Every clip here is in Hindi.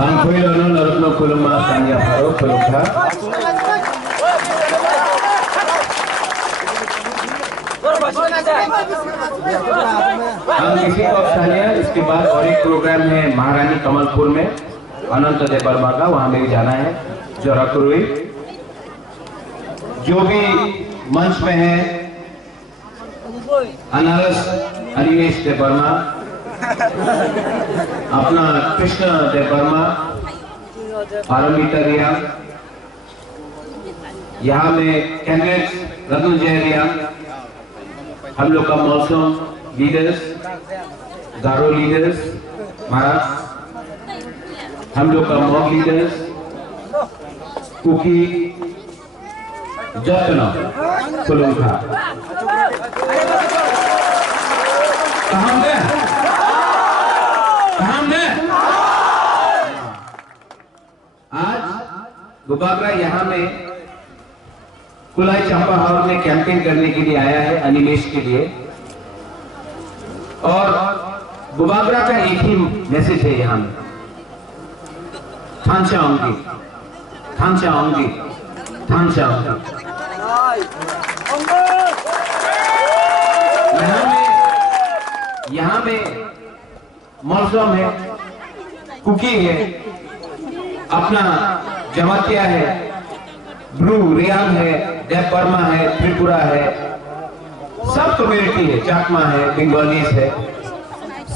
Ang kuya no narutno kuluma kanya paro kulukha. हम इसी को स्थानीय इसके बाद और एक प्रोग्राम है महारानी कमलपुर में अनंत देव वर्मा का, वहां मेरी जाना है जोराकुरुई। जो भी मंच में है अनारस अनिमेश देव वर्मा, अपना कृष्ण देव वर्मा, पारमिता रिया, यहाँ में कैंडिडेट रत्नजय रिया, हम लोग का मौसम लीडर्स, गारो लीडर्स महाराज, हम लोग का मॉग लीडर्स, कुकी जत्न कुलुंखा। कहाँ गए? आज गुबागरा यहाँ में कुलाई चंपा हाउस में कैंपेन करने के लिए आया है अनिमेश के लिए, और गुबागरा का एक ही मैसेज है यहाँ में, थांचाओंगी थांचाओंगी थांचाओंगी। यहाँ में मौसम है, कुकी है, अपना जमातिया है, ब्लू रियांग है, देव वर्मा है, त्रिपुरा है, सब कम्युनिटी है, चाकमा है, बंगालीस है।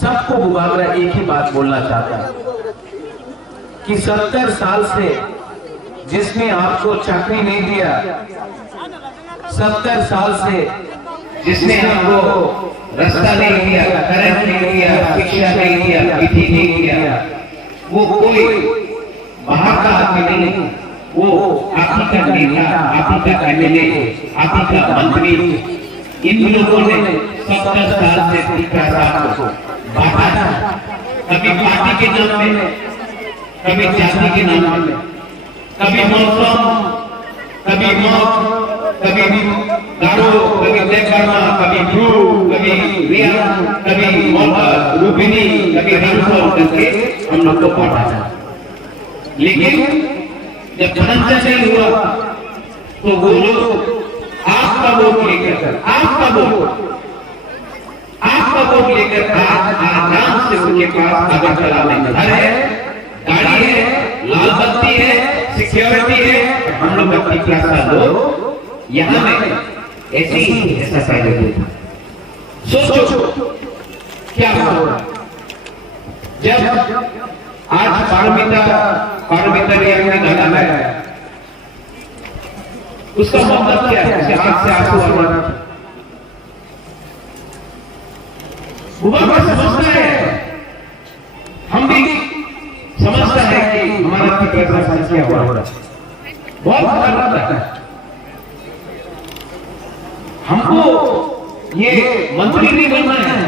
सबको गुबागरा एक ही बात बोलना चाहता है कि 70 साल से जिसने आपको चाकरी नहीं दिया, 70 साल से जिसने आपको रास्ता नहीं दिया, करंट नहीं दिया, शिक्षा नहीं दिया, विधि नहीं दिया, वो कोई बाहर का आदमी नहीं, वो आप ही का नेता, आप ही का कैंडिडेट, आप ही का मंत्री। इन लोगों ने 70 साल से प्रसाद को बांटा, कभी पार्टी के नाम में, कभी जाति के नाम में, कभी मौसम, कभी मौत, कभी गारो, कभी देव वर्मा, कभी ब्लू, कभी रिया, कभी रूबिनी, कभी रंगों करके हम लोग को बांटा। लेकिन जब धनंजय नहीं हुआ तो वो लोग आपका वोट लेकर आराम से उनके पास अगर चलाने घर है, गाड़ी है, लाल बत्ती है, सिक्योरिटी है, हम लोग अपनी क्लास का लोग यहाँ में ऐसे ही ऐसा पहले था। सोचो क्या हुआ जब आज पारमिता रिया ने गाना गाया, उसका मतलब क्या है? उसे हाथ से आंसू आ रहा था। गुबागरा समझता है, हम भी समझता है कि हमारा क्या हो रहा है, बहुत खराब है। हमको ये मंत्री नहीं बनना है,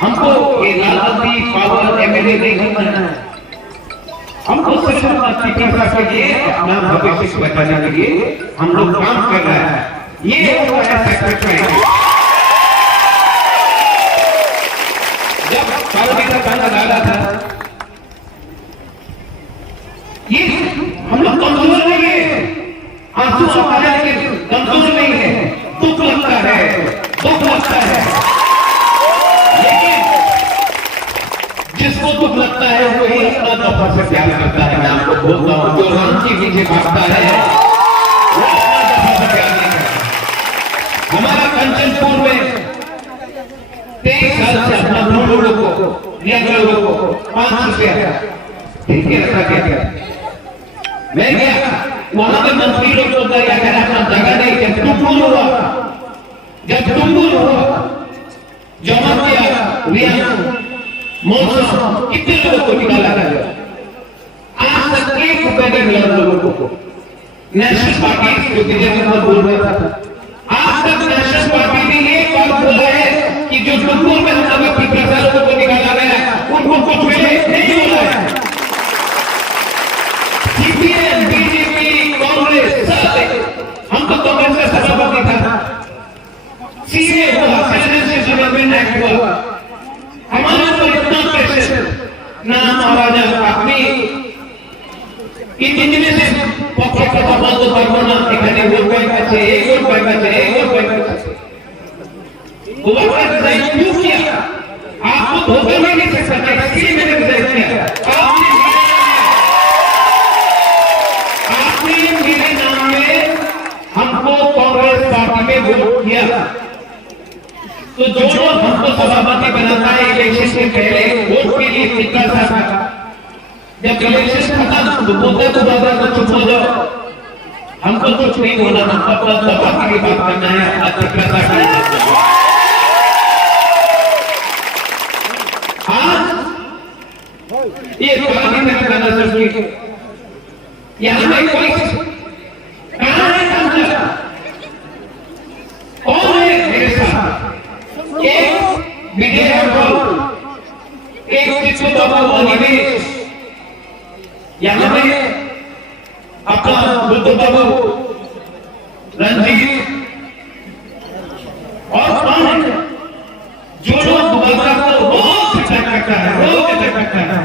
हमको ये लालबत्ती पावर एमएलए नहीं बनना है, हमको सिर्फ अपना भविष्य को बचाने के लिए हम लोग काम कर रहे हैं। ये जब पारमिता गाना गाया था, ये हम लोग कमजोर नहीं है, आंसू आने के कमजोर नहीं है, दुख लगता है, लेकिन जिसको दुख लगता है वही अपना दफा से प्यार करता है। मैं आपको बोलता हूँ, जो राम के पीछे भागता है वो अपना दफा से प्यार नहीं करता। हमारा कंचनपुर में 23 साल से अपना लोगों को 5 रुपया रखा गया। मैं गया वहां पे मंत्री लोग अपना जगह नहीं, जब टुकड़ूर हुआ जमा किया, मौसम कितने लोगों को निकाला गया, आज तक 1 रुपए नहीं मिला लोगों को। नेशनल पार्टी जो विजय बोल रहा था, आज तक नेशनल पार्टी ने एक बार बोला है कि जो टुकड़ूर में हमारे लोगों को निकाला गया उनको कुछ मिले नहीं बोला है। सीपीएम, बीजेपी, कांग्रेस सब, हम तो कांग्रेस का सभापति था, सीए हुआ, फाइनेंशियल डेवलपमेंट एक्ट हुआ, हमारे ऊपर इतना प्रेशर, ना महाराजा अपनी इतने से पॉकेट का बंद करना, এখানে वोट बैंक আছে, एक वोट बैंक আছে, एक वोट बैंक আছে, हुआ क्या? क्यों किया? आपको धोखा में नहीं सकता, इसलिए मैंने रिजाइन किया। आपने मेरे नाम में हमको कांग्रेस पार्टी में वोट किया, तो जो हमको सभापति बनाता है इलेक्शन के पहले वोट के लिए कितना था, जब इलेक्शन खत्म तो बोलते तो बाबा को चुप हो जाओ, हमको कुछ नहीं होना, हमको अपना सभापति की बात करना है, अपना चित्रता करना है। ये गांधी नगर का नजर की यहाँ में कोई कहाँ है समझा? कौन है मेरे साथ? एक विजय राघव, एक चित्त बाबू निवेश, यहाँ में अपना बुद्ध बाबू रंजीत, और कौन है जो लोग बाबा को रोज करता है, रोज करता है,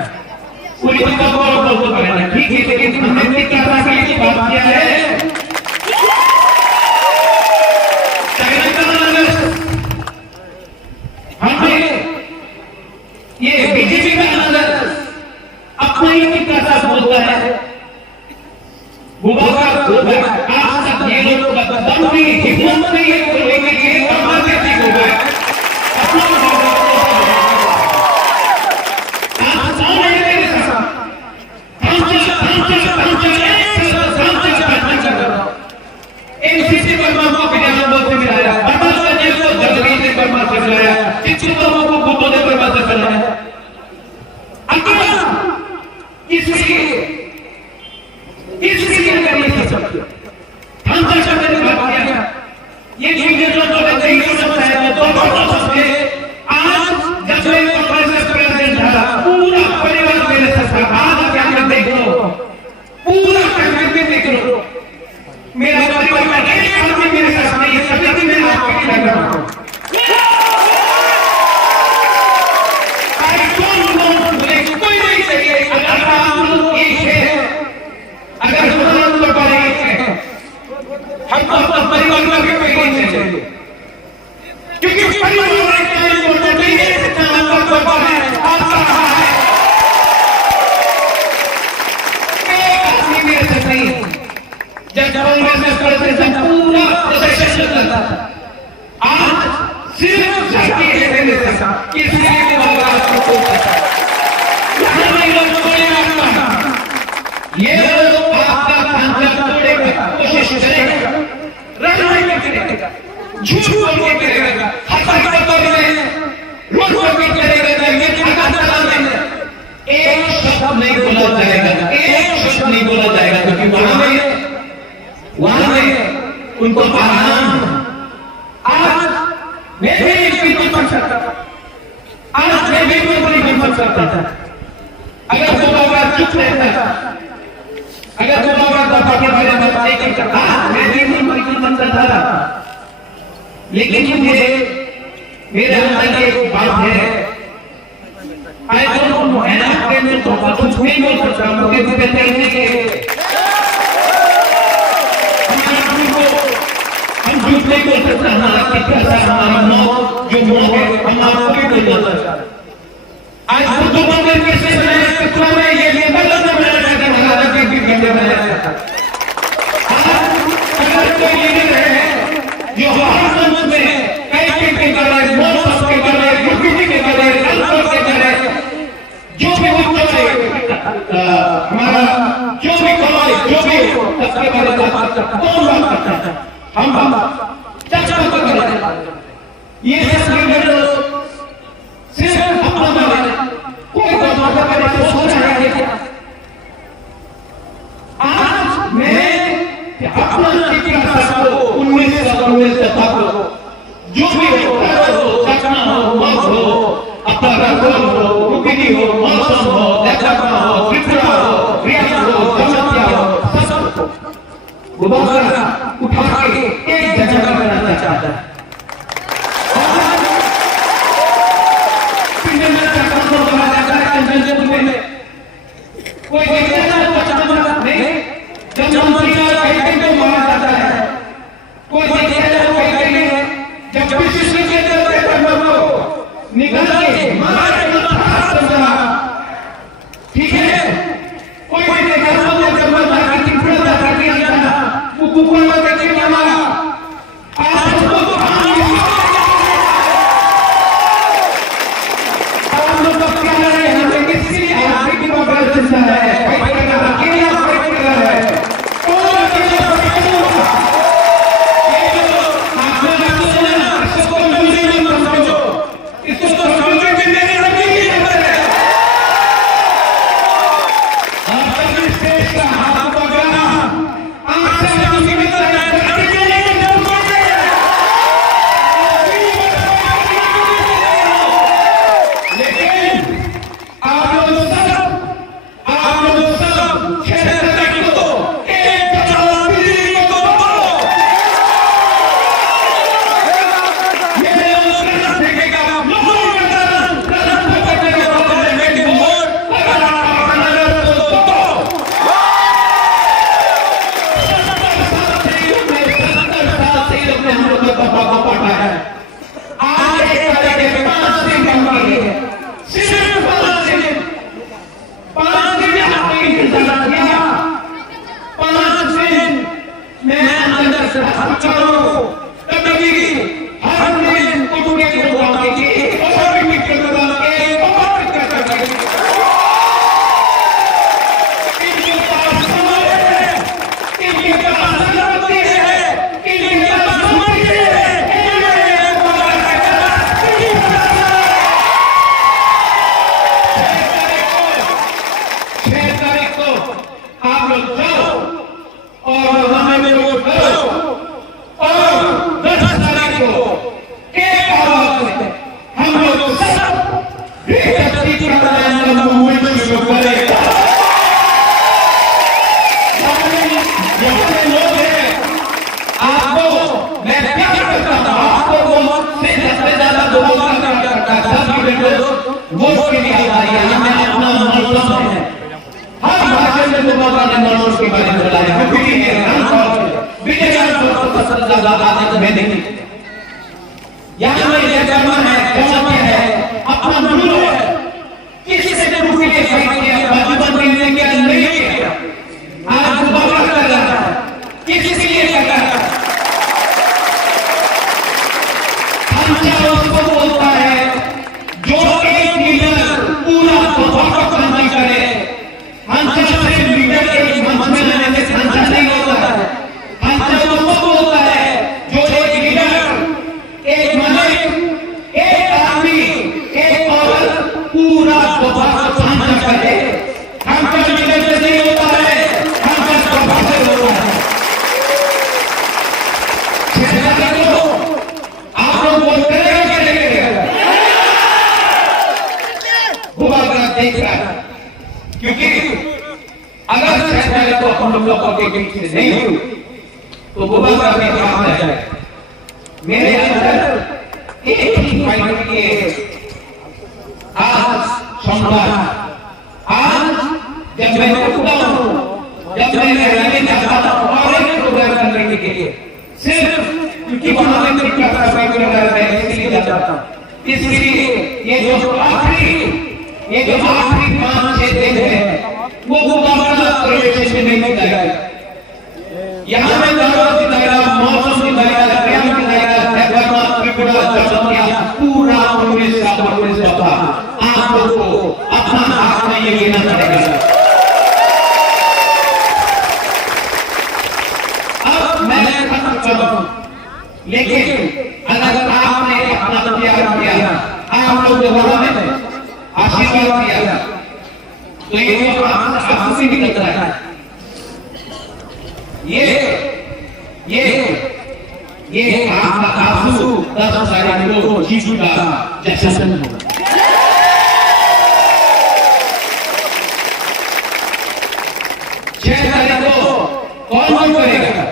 पूरी बात को करना ठीक है, लेकिन हमने क्या बात किया है? हमने ये बीजेपी का नजर अपना ही कितना बोलता है, बुआ का आज तक ये लोग दम नहीं, हिम्मत नहीं है बोलने के लिए, हमारे ठीक हो गए अपना एनसीसी वर्मा को विजय बोलते मिलाया, अटल संजय को जगदीश वर्मा से मिलाया, चित्त वर्मा को बुद्धदेव वर्मा से मिलाया, अकेला इसलिए करिए सब हम चर्चा करने की बात किया, ये चीजें जो नहीं हो सकता है तो सबके आज जब मैं कांग्रेस प्रेसिडेंट था, पूरा परिवार मेरे साथ था, आज क्या कर देखो, पूरा करके देख लो, मेरा परिवार का एक आदमी मेरे साथ नहीं है, सभी मैं आपके लिए लग रहा हूँ। कोई नहीं चाहिए, अगर आप लोग एक है, अगर हम लोग पर एक है, हमको अपना परिवार का भी कोई नहीं चाहिए, क्योंकि परिवार एक टाइम होता नहीं है, इतना आपका परिवार है, आपका रहा है, एक आदमी मेरे साथ नहीं है। जब कांग्रेस प्रेसिडेंट पूरा प्रोसेस चलता था, आज सिर्फ जाति है मेरे साथ, इसलिए बाबा आपको पता यहाँ नहीं लोग बोले आपका, ये लोग आपका खांचा तोड़ने की कोशिश करेगा, राजनीति करेगा, झूठ बोल के करेगा, हत्या करेगा, रोड पर करेगा, लेकिन एक शब्द नहीं बोला जाएगा, एक शब्द नहीं बोला जाएगा, क्योंकि वहां में उनको आराम, आज मैं भी एक बन सकता था, आज मैं भी कोई बन सकता था, अगर वो बाबा चुप रहता था, अगर वो बाबा के बारे में बात नहीं करता, मैं भी बन सकता था, लेकिन मुझे मेरे अंदर एक बात है, आई डोंट नो एंड तो कुछ नहीं बोल सकता, मुझे कहते हैं कि झूठ नहीं बोल सकता, हमारा कितना हमारा मौत जो मौत है हम आपको भी बोल सकता। आज उर्दू बोलने के से कचरा में ये लेबल ना बनाया जाता है, हमारा भी वीडियो बनाया जाता है। अगर कोई लीडर है जो हर मंच में कई के कर रहा है, मौत के कर रहा है, यूपीटी के कर रहा है, अल्फा के कर रहा है, जो भी हो हमारा जो भी कमाई जो भी हो सबके बारे में बात करता, कौन बात करता है? हम चर्चा करें, ये सब लीडर सिर्फ अपना कोई बात करे तो सोच रहे हैं क्या? आज मैं अपना शिक्षा को 1919 तक जो भी हो, चकना हो, मत हो, अपना रंगों हो, कुकिनी हो, मौसम हो, दक्षता हो, त्रिपुरा हो, रियासत हो, समस्या दोबारा उठा के एक जगह बनाना चाहता है। कोई कहता है वो चमड़ा नहीं, जब मंत्री कहते तो मारा जाता है। कोई कहता है वो कहते हैं जब विश्व के अंदर वो निकल के मारे ठीक है। कोई कहता है वो जब मंत्री पूरा था कि जाना वो कुकुर में कहते क्या मारा आज तो हम लोग क्या कर रहे हैं हमें किसी ने आगे की बात चिंता है क्योंकि अगर शहर को अपन लोगों के बीच में नहीं हुई तो वो बात में कहां जाए। मेरे अंदर एक ही फाइट के आज संवाद आज जब मैं उठता हूं जब मैं रैली जाता हूं और एक प्रोग्राम करने के लिए सिर्फ क्योंकि वहां में का फाइट कर रहा है इसलिए जाता हूं। इसलिए ये जो आखिरी 5-6 दिन है वो बाबा प्रवेश में नहीं जाएगा। यहाँ में दरबार की दायरा मौसम की दायरा प्रेम की दायरा हैदराबाद त्रिपुरा जमूरिया पूरा 19 का 19 दफा आप लोगों को अपना हाथ में ये लेना पड़ेगा। अब मैं खत्म कर रहा हूं लेकिन अगर आपने अपना त्याग किया आप लोग वहां में आशीर्वाद दिया तो ये जो आंसू से निकलता है ये आपका आंसू 10 तारीख को जीसू का जश्न होगा। कौन करेगा?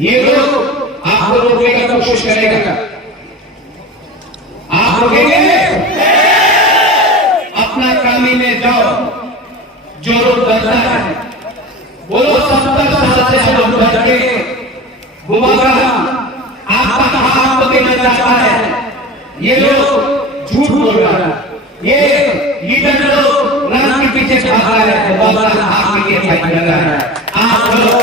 ये लोग आपको रोकने की कोशिश करेगा, आप रोकेंगे? अपना कामी में जाओ, जो लोग डरता है बोलो 70 साल से हम डर के घुमागा आपका हाथ तो देना चाहता है, ये लोग झूठ बोल रहा है, ये लीडर लोग राम के पीछे भाग रहा है, बाबा हाथ के फाइट कर रहा है। आप लोग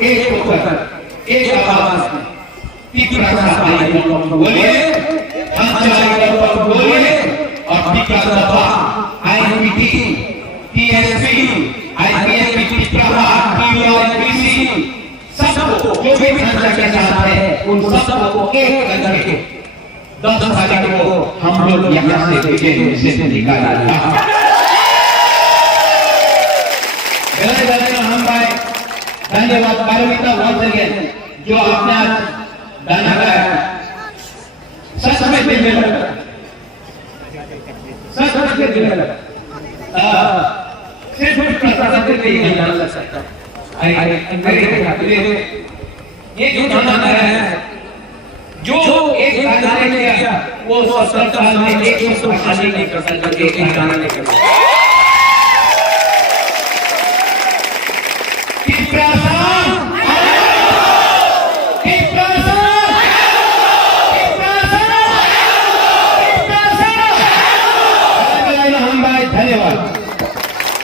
एक होकर एक आवाज में तीसरा साथी बोलिए, हम चलाएंगे तो बोलिए और तीसरा दफा आईपीटी, टीएसपी, आईपीएसपी, टीओआईपीसी सबको जो भी संस्था के साथ है उन सबको एक करके 10 तारीख को हम लोग यहाँ से विजय से निकालेंगे। हम भाई धन्यवाद पारमिता वंस अगेन जो आपने आज गाना गाया, सच में दिल में लगा, सच में दिल में लगा, सिर्फ प्रसाद के लिए गाना लग सकता है। ये जो गाना गाया है, जो एक गाना ने किया वो 70 साल में 100 भाषा नहीं कर सकता, एक गाना नहीं कर सकता।